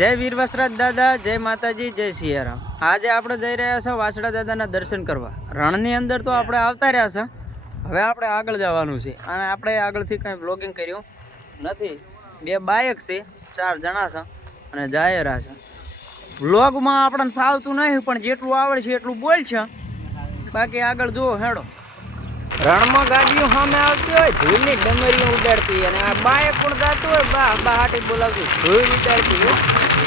જય વીર વસરાજ દાદા, જય માતાજી, જય સિયારામ. આજે આપણે જઈ રહ્યા છે વાસડા દાદાના દર્શન કરવા. રણની અંદર તો આપણે આવતા રહ્યા છે. હવે આપણે આગળ જવાનું છે. અને આપણે આગળથી કંઈ બ્લોગિંગ કર્યું નથી. બે બાયક છે, ચાર જણા છે અને જાહેરા છે. બ્લોગમાં આપણને ફાવતું નહીં, પણ જેટલું આવડે છે એટલું બોલ છે. બાકી આગળ જુઓ હેડો. રણમાં ગાડીઓ સામે આવતી હોય, ધૂળની ડમરીઓ ઉડાડતી અને આ બાએ પણ જાતું હોય, બા બા હાટી બોલાવતી ધૂળ ઉડાડતી હોય.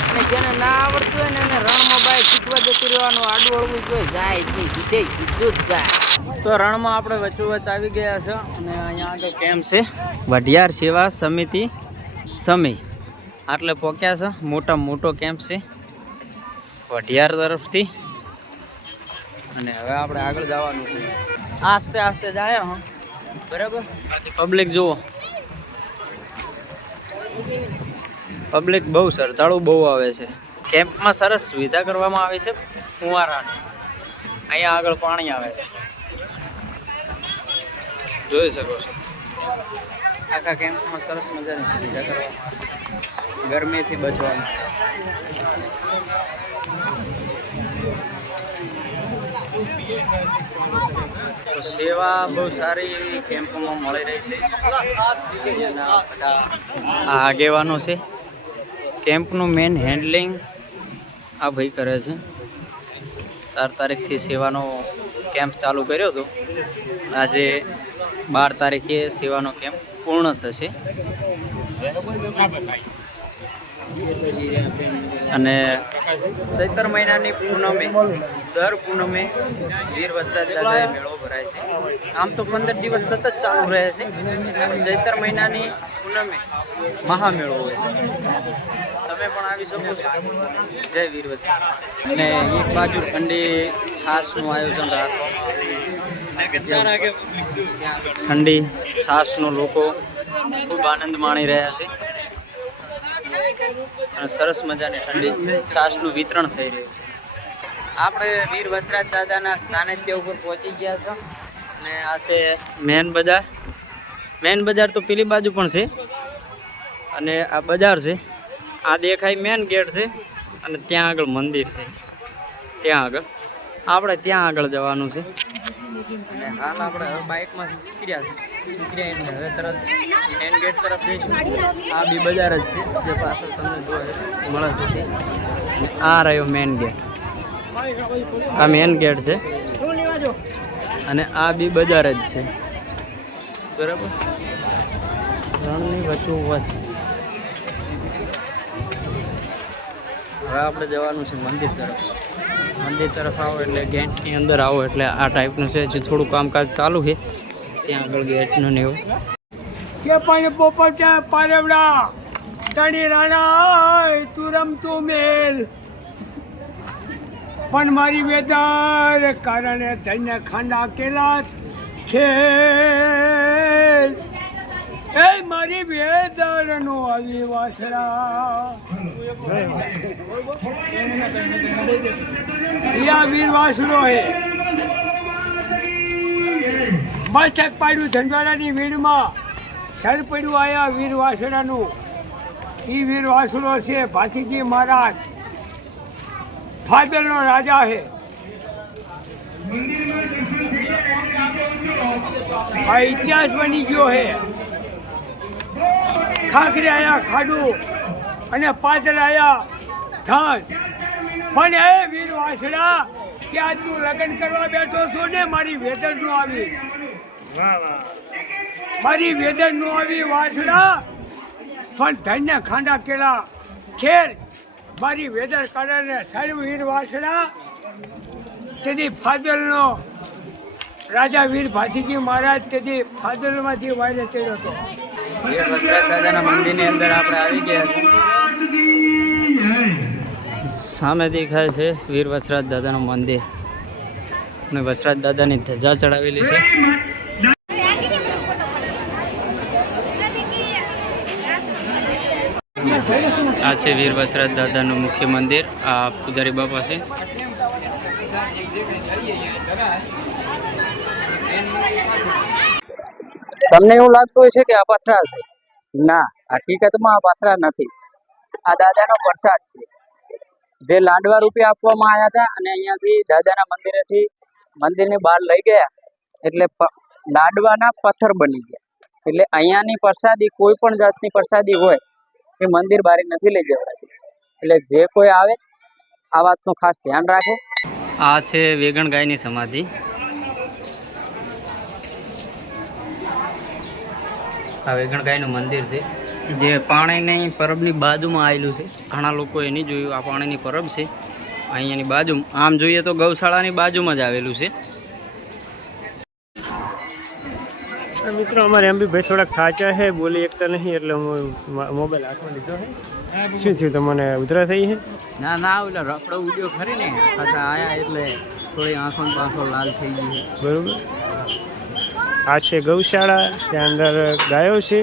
અને જેને ના આવડતું હોય ને એને રણમાં બાય શીખવા જતું રહેવાનું, આડું હળવું કોઈ જાય નહીં, સીધે સીધું જ જાય. તો રણમાં આપણે વચ્ચોવચ આવી ગયા છે, અને અહીંયા આગળ કેમ્પ છે? વઢિયાર સેવા સમિતિ સમી. આટલે પહોંચ્યા છે, મોટા મોટો કેમ્પ છે, વઢિયાર તરફથી. અને હવે આપણે આગળ જવાનું છે. આસ્તે આસ્તે જાય હા. બરાબર? પબ્લિક જુઓ. પબ્લિક બહુ શ્રદ્ધાળુ, બહુ આવે છે. કેમ્પમાં સરસ સુવિધા કરવામાં આવે છે ફુવારાની. અહીંયા આગળ પાણી આવે છે. જોઈ શકો છો. આખા કેમ્પમાં સરસ મજાની સુવિધા કરવામાં આવે ગરમીથી બચવાની Thank સેવા બહુ સારી એવી કેમ્પમાં મળી રહી છે. આ આગેવાનો છે. કેમ્પનું મેન હેન્ડલિંગ આ ભાઈ કરે છે. ચાર તારીખથી સેવાનો કેમ્પ ચાલુ કર્યો હતો. આજે બાર તારીખે સેવાનો કેમ્પ પૂર્ણ થશે. અને ચૈત્ર મહિનાની પૂનમે, દર પૂનમે વીર વસરાજ દાદાએ મેળો ભરાય છે. આમ તો પંદર દિવસ સતત ચાલુ રહે છે. ચૈત્ર મહિનાની પૂનમે મહામેળો હોય છે. તમે પણ આવી શકો છો. જય વીર વસરાજ. અને એક બાજુ ઠંડી છાશનું આયોજન રાખવામાં ઠંડી છાશનો લોકો ખૂબ આનંદ માણી રહ્યા છે. સરસ મજાની ઠંડી છાશનું વિતરણ થઈ રહ્યું છે. આપણે વીર વસરાજ દાદાના સ્થાનિત્ય ઉપર પહોંચી ગયા છો. અને આ છે મેન બજાર. મેન બજાર તો પેલી બાજુ પણ છે. અને આ બજાર છે. આ દેખાય મેન ગેટ છે અને ત્યાં આગળ મંદિર છે. ત્યાં આગળ. આપણે ત્યાં આગળ જવાનું છે. અને હાલ આપણે બાઇકમાં ઉતર્યા છે હવે તરત મેન ગેટ તરફ જઈશું આ બી બજાર જ છે. જે પાછળ તમને જોવા મળે આ રહ્યો મેન ગેટ આ મેન ગેટ છે. અને આ બી બજાર જ છે. બરાબર? રણની વચ્ચ હવે આપણે જવાનું છે મંદિર તરફ. મંદિર તરફ આવો એટલે ગેટની અંદર આવો એટલે આ ટાઈપનું છે. જે થોડું કામકાજ ચાલુ છે. ત્યાં આગળ ગેટનું ને કે પણ પોપટ પારેવડા ટણી રાણા તું રમતો મેલ પણ મારી વેદર કારણે ધન્ય ખાંડા કેલા ખેલ. એ મારી વેદર નો આવી વાસડા યા વીર વાસડો હે. મસ્તક પાડ્યું ધંધવાડાની વીડમાં ધન પડ્યું આયા વીર વાસડાનું એ વીર વાસણો છે ભાતીજી મહારાજ. ફાબેલનો રાજા છે આ ઇતિહાસ બની ગયો છે ખાખરે આયા ખાડું અને પાદર આયા ધાન. પણ એ વીર વાસડા કે આજનું લગ્ન કરવા બેઠો છો ને, મારી વેતનનું આવી. મારી વેદન નો આવી વાસડા પણ ધન્ય ખાંડા કેળા ખેર. મારી વેદર કારણે સર્વ વીર વાસડા તેથી ફાદલનો રાજા વીર ભાતીજી મહારાજ તેથી ફાદલમાંથી વાયરે ચડ્યો હતો. વીર વસરાજ દાદાના મંદિરની અંદર આપણે આવી ગયા. સામે દેખાય છે વીર વસરાજ દાદાનું મંદિર. અને વસરાજ દાદાની ધજા ચડાવેલી છે. આ છે વીર વસરાજ દાદાનું મુખ્ય મંદિર. આ પૂજારી બાપા છે. તમને એવું લાગતું હોય છે કે આ પથરા છે? ના, હકીકતમાં આ પથરા નથી. આ દાદાનો પ્રસાદ છે. જે લાડવા રૂપે આપવામાં આવ્યા હતા અને અહીંયાથી દાદાના મંદિરેથી મંદિરની બહાર લઈ ગયા, એટલે લાડવાના પથ્થર બની ગયા. એટલે અહીંયાની પ્રસાદી કોઈ પણ જાતની પ્રસાદી હોય એ મંદિર બારી નથી લઈ જવાતી એટલે જે કોઈ આવે, આ વાતનું ખાસ ધ્યાન રાખે. આ છે વેગણ ગાયની સમાધિ. આ વેગણ ગાયનું મંદિર છે. જે પાણીની પરબની બાજુમાં આવેલું છે. ઘણા લોકો એ નહીં જોયું, આ પાણીની પરબ છે. અહીંયાની બાજુ, આમ જોઈએ તો ગૌશાળાની બાજુમાં જ આવેલું છે આ મિત્રો અમારે એમ બી ભાઈ થોડાક સાચા છે બોલી એકતા નહીં એટલે હું મોબાઈલ હાથમાં લીધો છે. શું થયું તમને ઉધરા થઈ છે? ના ના એટલે રફડો ઉડ્યો ખરી ને પાછા આયા એટલે થોડી આંખો પાંખો લાલ થઈ ગઈ બરોબર. આ છે ગૌશાળા ત્યાં અંદર ગાયો છે.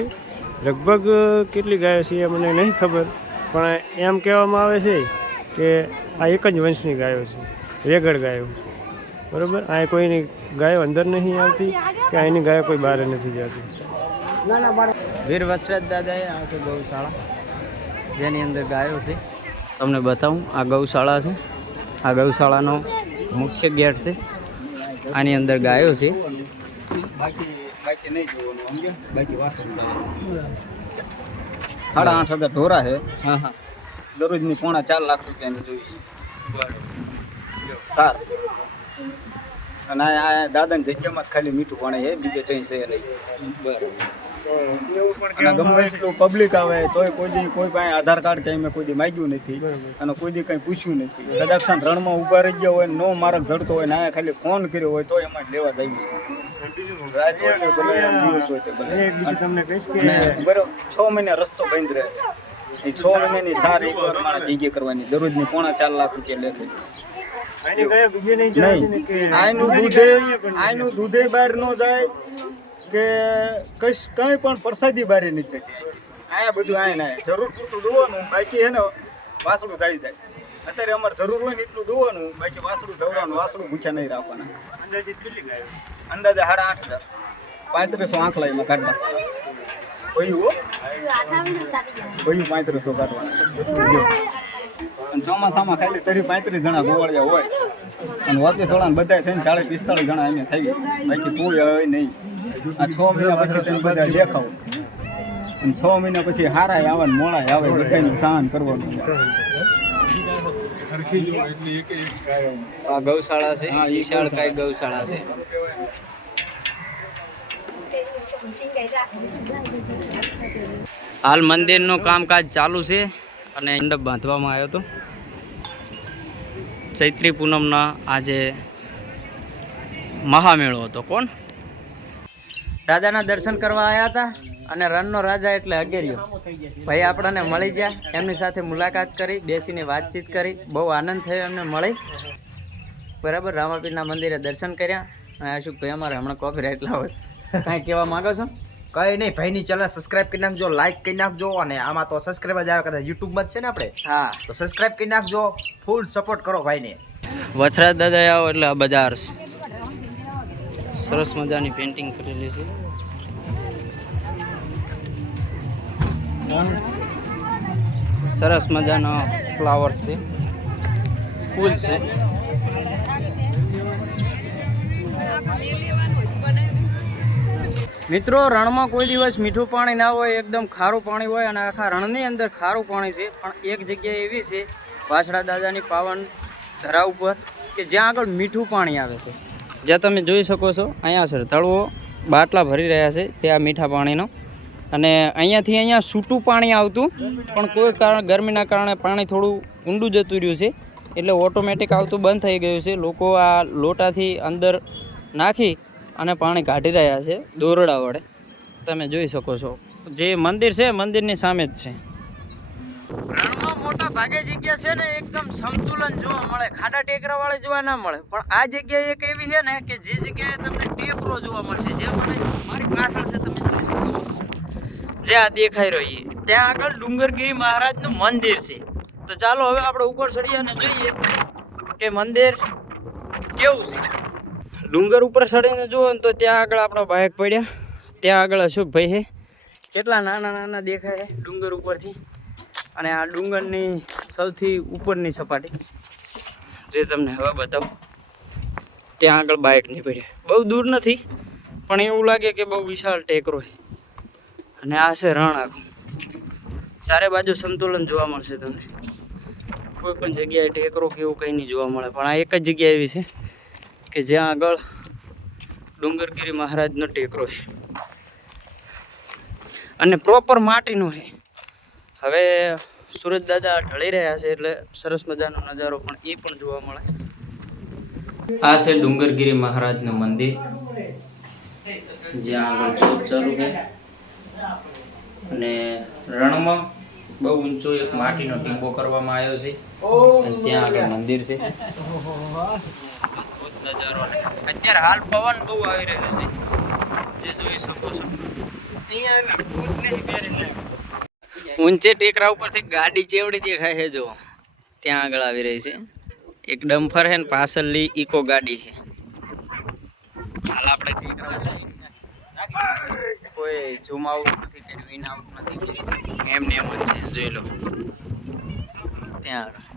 લગભગ કેટલી ગાયો છે એ મને નહીં ખબર પણ એમ કહેવામાં આવે છે કે આ એક જ વંશની ગાયો છે રેગડ ગાયો. બરોબર? આ કોઈની ગાયો અંદર નહીં આવતી કે અહીંની ગાયો કોઈ બહાર નથી જતી? વીર વત્સરાજ દાદાએ આ છે ગૌશાળા જેની અંદર ગાયો છે. તમને બતાવું આ ગૌશાળા છે. આ ગૌશાળાનો મુખ્ય ગેટ છે. આની અંદર ગાયો છે. સાડા આઠ હજાર ઢોરા છે. હા હા. દરરોજની પોણા ચાર લાખ રૂપિયાની જોઈ છે. સાર. અને આ દાદાની જગ્યામાં ખાલી મીઠું પાણી છે બીજે કંઈ છે નહીં. અને ગમે એટલું પબ્લિક આવે તોય કોઈ દી કોઈ પાસે આધાર કાર્ડ કંઈ મેં કોઈ દી માગ્યું નથી. અને કોઈ દી કંઈ પૂછ્યું નથી. કદાચ રણમાં ઊભા રહી ગયા હોય ને માર્ગ ધડતો હોય ને અહીંયા ખાલી ફોન કર્યો હોય તો એમાં લેવા અને બરોબર છ મહિના રસ્તો બંધ રહે. એ છ મહિનાની સારી માણસ ભેગી કરવાની. દરરોજની પોણા ચાર લાખ રૂપિયા લેખે. નહીં જતી ને નહીં આયનું દૂધે બહાર ન જાય કે કશ કંઈ પણ પ્રસાદી બહાર નહીં જતી આયા બધું આય. ના જરૂર પૂરતું દોવાનું બાકી હેને વાસડું વાસળું જાય. અત્યારે અમારે જરૂર હોય ને એટલું દોવાનું બાકી વાસળું ધવવાનું વાસડું ભૂખ્યા નહીં રાખવાના. અંદાજિત કેટલી ગાયો? અંદાજે સાડા આઠ હજાર. પાંત્રીસો આંખલા એમાં કાઢવા. હો. કયું પાંત્રીસો કાઢવાના અને ચોમાસામાં ખાલી તરી પાંત્રીસ જણા ગોવાળિયા હોય. અને વાપી સોળા બધા થઈને ચાળીસ પિસ્તાળીસ જણા એમ થઈ બાકી કોઈ હવે નહીં. આ છ મહિના પછી તમે બધા દેખાવ. અને છ મહિના પછી હારાય આવે ને મોડાય આવે બધાનું સહન કરવાનું. આ ગૌશાળા છે. વિશાળ કાંઈ ગૌશાળા છે. હાલ મંદિરનું કામકાજ ચાલુ છે. અને મંડપ બાંધવામાં આવ્યો હતો. ચૈત્રી પૂનમના આજે મહામેળો હતો. કોણ? દાદાના દર્શન કરવા આવ્યા હતા અને રણનો રાજા એટલે અગેરિયો. ભાઈ આપણને મળી ગયા, એમની સાથે મુલાકાત કરી, બેસીને વાતચીત કરી, બહુ આનંદ થયો એમને મળી. બરાબર, રામાપીરના મંદિરે દર્શન કર્યા. અને અશુકભાઈ અમારે હમણાં કોપી રાઈટ લાવો કાંઈ કહેવા માગો છો? કઈ નહીં ભાઈની ચેનલ સબસ્ક્રાઇબ કરી નાખજો લાઈક કરી નાખજો અને આમાં તો સબસ્ક્રાઇબ જ આવે કદાચ યુટ્યુબમાં જ છે ને આપણે? હા. તો સબસ્ક્રાઇબ કરી નાખજો ફૂલ સપોર્ટ કરો ભાઈને. વછરા દાદા આવો એટલે આ બજાર સરસ મજાની પેન્ટિંગ કરેલી છે. સરસ મજાનો ફ્લાવર્સ છે. ફૂલ છે. મિત્રો, રણમાં કોઈ દિવસ મીઠું પાણી ના હોય, એકદમ ખારું પાણી હોય અને આખા રણની અંદર ખારું પાણી છે, પણ એક જગ્યા એવી છે, વાછડા દાદાની પાવન ધરા ઉપર, કે જ્યાં આગળ મીઠું પાણી આવે છે. જ્યાં તમે જોઈ શકો છો, અહીંયા સર તળવો બાટલા ભરી રહ્યા છે તે આ મીઠા પાણીનો. અને અહીંયાથી અહીંયા છૂટું પાણી આવતું, પણ કોઈ કારણ, ગરમીના કારણે પાણી થોડું ઊંડું જતું રહ્યું છે, એટલે ઓટોમેટિક આવતું બંધ થઈ ગયું છે. લોકો આ લોટાથી અંદર નાખી અને પાણી કાઢી રહ્યા છે દોરડા વડે. તમે જોઈ શકો છો. જે મંદિર છે, મંદિરની સામે જ છે. રણમાં મોટા ભાગે જગ્યા છે ને, એકદમ સંતુલન જોવા મળે. ખાડા ટેકરા જોવા ના મળે. પણ આ જગ્યા એક એવી છે ને કે જે જગ્યાએ તમને ટેકરો જોવા મળશે. જે મારી પાછળ છે, તમે જોઈ શકો છો. જે આ દેખાઈ રહી ત્યાં આગળ ડુંગરગીરી મહારાજનું મંદિર છે. તો ચાલો હવે આપણે ઉપર ચડીએ અને જોઈએ કે મંદિર કેવું છે. ડુંગર ઉપર ચડીને જુઓ ને તો ત્યાં આગળ આપણા બાઇક પડ્યા. ત્યાં આગળ અશોકભાઈ છે. કેટલા નાના નાના દેખાય છે ડુંગર ઉપરથી. અને આ ડુંગરની સૌથી ઉપરની સપાટી. જે તમને હવે બતાવું. ત્યાં આગળ બાઇક નહીં પડે બહુ દૂર નથી, પણ એવું લાગે કે બહુ વિશાળ ટેકરો છે. અને આ છે રણ આખું ચારે બાજુ સંતુલન જોવા મળશે તમને. કોઈ પણ જગ્યાએ ટેકરો કે એવું કંઈ નહીં જોવા મળે, પણ આ એક જ જગ્યા એવી છે. કે જ્યાં આગળ ડુંગરગીરી મહારાજનો ટેકરો છે. અને પ્રોપર માટીનું છે. હવે સુરત દાદા ઢળી રહ્યા છે એટલે સરસ મજાનો નજારો પણ એ પણ જોવા મળે. આ છે ડુંગરગીરી મહારાજનું મંદિર. જ્યાં આગળ ચોક ચાલુ છે. અને રણમાં બહુ ઊંચો એક માટીનો ટીંબો કરવામાં આવ્યો છે. ત્યાં આગળ મંદિર છે. નજારો અત્યારે હાલ પવન બહુ આવી રહ્યો છે. જે જોઈ શકો છો. ઊંચે ટેકરા ઉપરથી ગાડી ચેવડી દેખાય છે જો ત્યાં આગળ આવી રહી છે. એક ડમ્ફર છે ને પાછળની ઇકો ગાડી છે. હાલ આપણે ટેકરા કોઈ ઝૂમ આઉટ નથી કર્યું ઇન આઉટ નથી એમને એમ જ છે, જોઈ લો. ત્યાં આગળ.